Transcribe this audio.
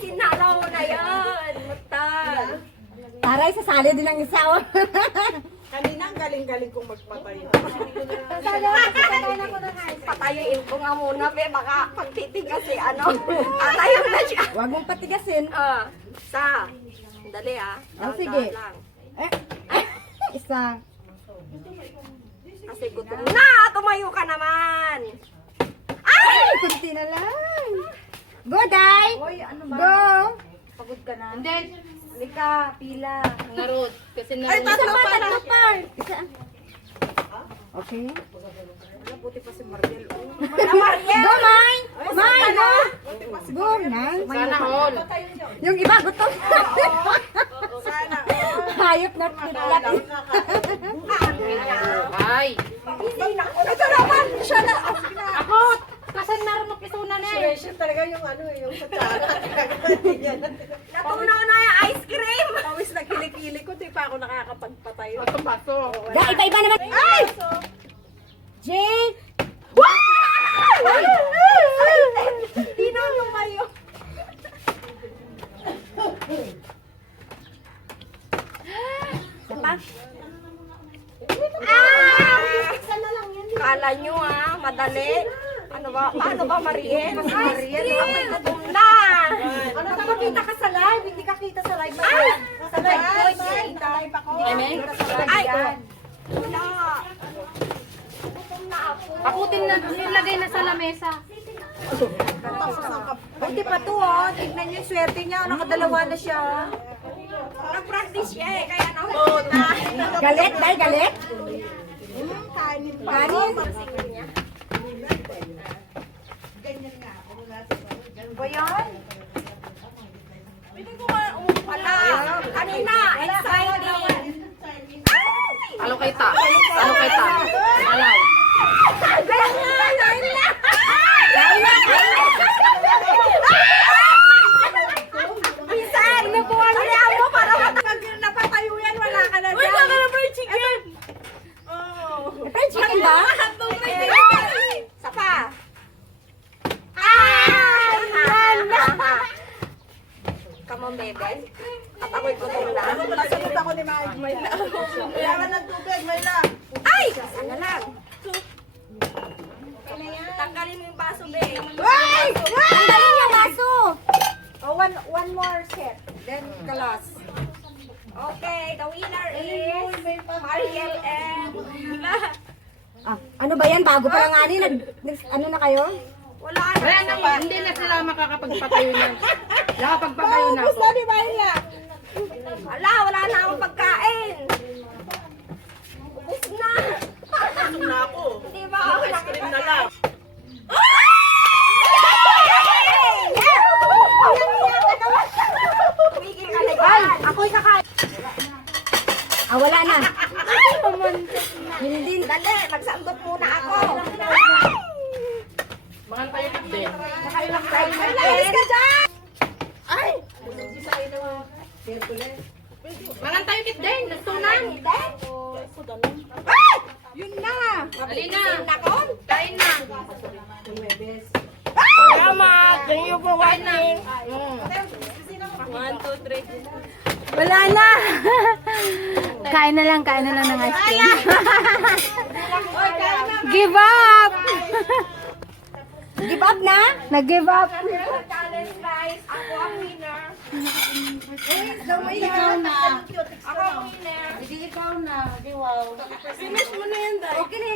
sinalaw na yan. Mutal. Taray, sasali din ang isa. Kanina ang galing-galing kong magpatayo. Patayuin ko nga muna, be. Baka pagtitig kasi, ano. Atayo na siya. Huwag mong patigasin. Dali, ah. Oh, sige. Lang. Isa. Kasi gutom na. Tumayo ka naman. Ay! Kunti na lang. Go, Day! Hoy, ano ba? Go! Pagod ka na? Hindi. Halika, pila. Narod. Kasi Ay, narod. tatlo pa na. Isa. Okay. Wala, buti pa si Mariel. Oh. Go, May! May, go! Go, Nay. Sana all. Yung iba, gutom. Sana. Hayop na kitlat. Ay. Ito naman, siya na. Ako. Kasi naroon magpisunan eh. Siya talaga yung ano, yung kutsara. Natunaw na yung ice cream. Pawis na kilikili ko, di pa ako nakakapagpatayo. Ito baso. Ga, iba-iba naman. Ay! Jake! Hindi na tumayo. Kala nyo madali. Ano ba? Paano ba, Mariel? Mariel, ako'y gutom na. Ano ka kita ka sa live? Hindi ka kita sa live. Sa live ko, hindi ka kita live ako. Amen? Ay, wala. Gutom na ako. Pakutin na. Nilagay na sa lamesa. Buti pa to, oh. Tignan niyo yung swerte niya. Nakadalawa na siya. Nag-practice siya eh, kaya nahulog na. Galit, Day, galit? Kanin pa. Kanin? Ba yan? Wala. Kanina, excited. Alo kay ta. Alo kay ta. Alaw. Minsan, nabuhan niya mo para Napatayo yan, wala ka na dyan. Uy, baka na fried chicken. Fried chicken ba? Sapa. Come on, baby. At ako'y gutom na. Nasunod ako ni Mike. Kailangan ng tubig, Mayla. Ay! Sana lang. Tanggalin mo yung baso, babe. Ay! Tanggalin yung aso! Oh, one more set. Then, kalas. Okay, the winner is Mariel and... Ah, ano ba yan? Bago pa lang nga ano na kayo? Wala na. Kaya naman, hindi na sila makakapagpatayo niyan. Nakapagpatayo na ako. Ni Mayla. Wala na akong pagkain. Ubus na. Na ako. Hindi ba ako Cream na lang. Ay, ako'y kakain. Ah, wala na. Hindi, dali. Magsandot muna ako. Mga tayo din. Alis ka dyan! Ay! Mga tayo kit din. Nagtunan. Yun na! Halina. Nakon? Kain na. Salamat. Thank you for watching. 1, 2, 3. Wala na. Kain na lang ng ice cream. Give up! Give up na? Nag-give up. Challenge guys. Ako ang winner. Ikaw na. Ako ang winner. Hindi ikaw na. Di wow. Finish mo na yan, Day. Okay na